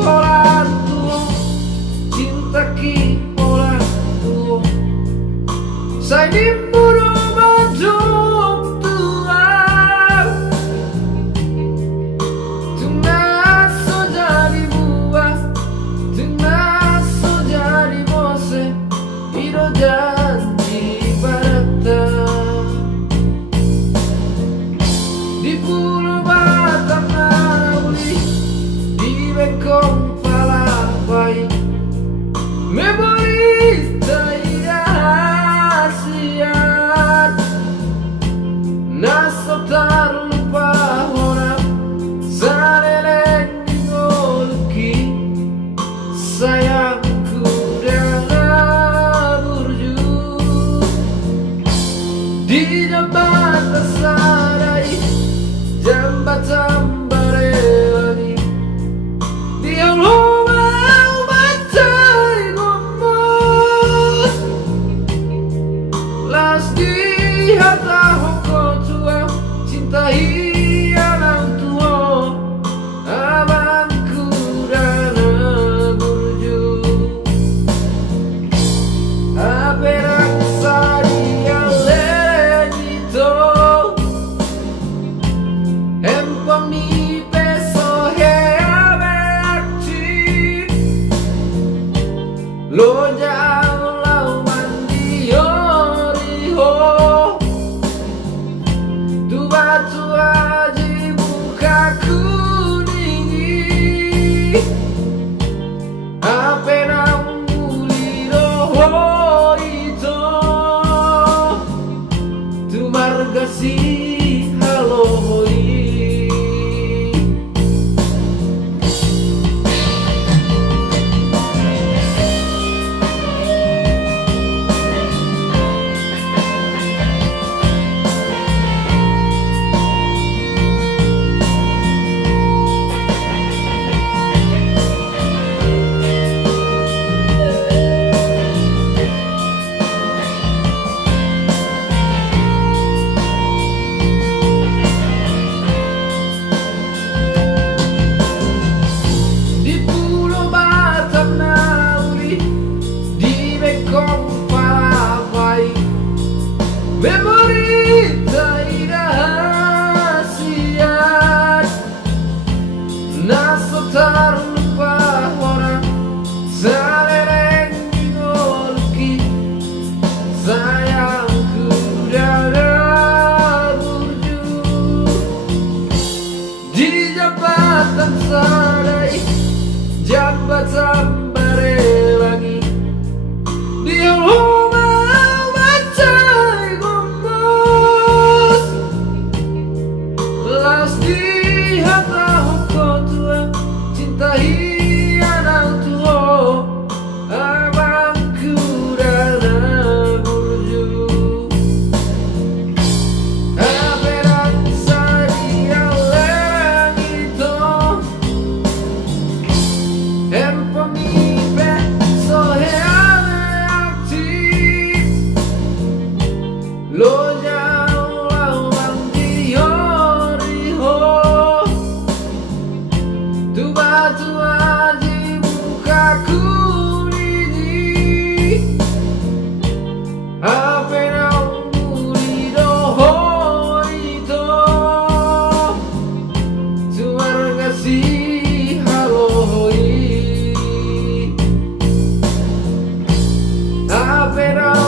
orang tua, cinta ki orang tua. Sai di buru baju tua, tuna so jadi buah, tuna so jadi bose, iro janji barata. Di pulau Batam nauli, di Bengkong Palapai, memori rahasian, naso terlupa orang, saleleng di ngoluki, sayangku dan burju. Di jambatan sarai, jambatan Barewangi, di rumah batai gombos, las di hata hoko tua, cintai anak tua, abangku dan burju. Aperak sari alegito, empang ni peso he aberti, lo jauh lau mandi oriho, tu batu aji buka kuningi, ape nang muli roho itu, tu margasi haloi. Di pulau Batam nauli, di Bengkong Palapai, memori rahasian, naso terlupa orang, saleleng di ngoluki, sayangku dan burju. Di jambatan sarai, jambatan Barewangi, di rumah batai gombos, las di hata hoko tua, cintai anak tua, abangku dan burju. Aperak sari alegito, empang ni peso he aberti, lo jauh lau mandi oriho, tu batu aji buka kuningi, ape nang muli roho itu, tu margasi haloi. Ape nang